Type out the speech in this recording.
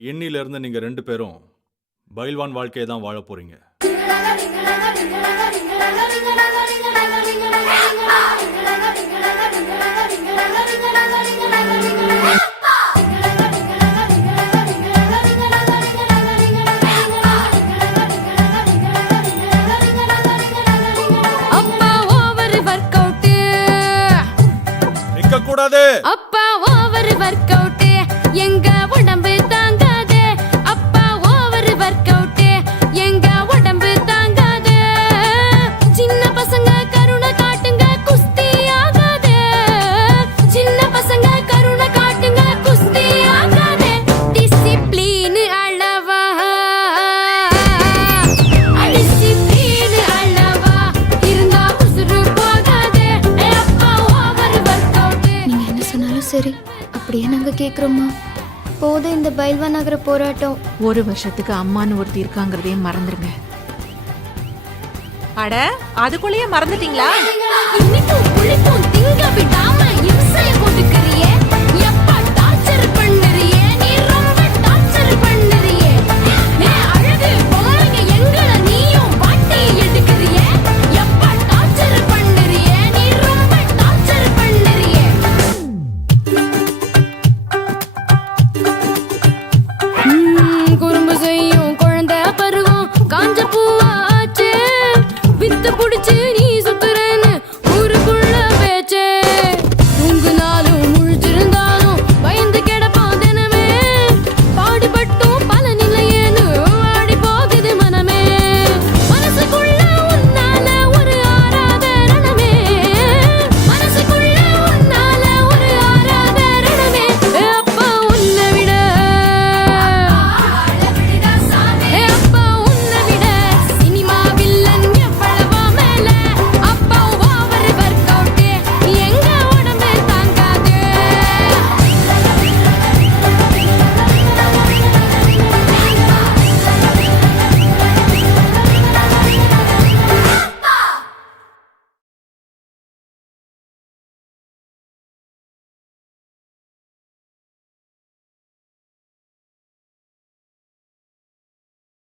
இன்னிலிருந்து நீங்க 2 பேரும் பைல்வான் வாழ்க்கையை தான் வாழ போறீங்க. அப்பா ஓவர் வொர்க் அவுட், நிக்க கூடாது. அப்பா ஓவர் வொர்க் அவுட், எங்க உடம்பு தாங்காது. அப்பா ஓவர் வொர்க் அவுட், எங்க உடம்பு தாங்காது. சின்ன பசங்க கருணை காட்டுங்க, குஸ்தி ஆகாது. சின்ன பசங்க கருணை காட்டுங்க, குஸ்தி ஆகாது. டிசிப்ளின் அளவா, டிசிப்ளின் அளவா இருந்தா உசுறு போகாது. அப்பா ஓவர் வொர்க் அவுட். நீங்க என்ன சொன்னாலும் சரி, அப்படியே நாங்க கேக்குறோமா. போதும் இந்த பைல்வான் நகர போராட்டம். ஒரு வருஷத்துக்கு அம்மான்னு ஒருத்தி இருக்காங்கிறதே மறந்துருங்க. அட, அதுக்குள்ளேயே மறந்துட்டீங்களா? இன்னைக்கும் புளிப்பும் திங்க விடாம இம்சைய கொடுக்கறியே.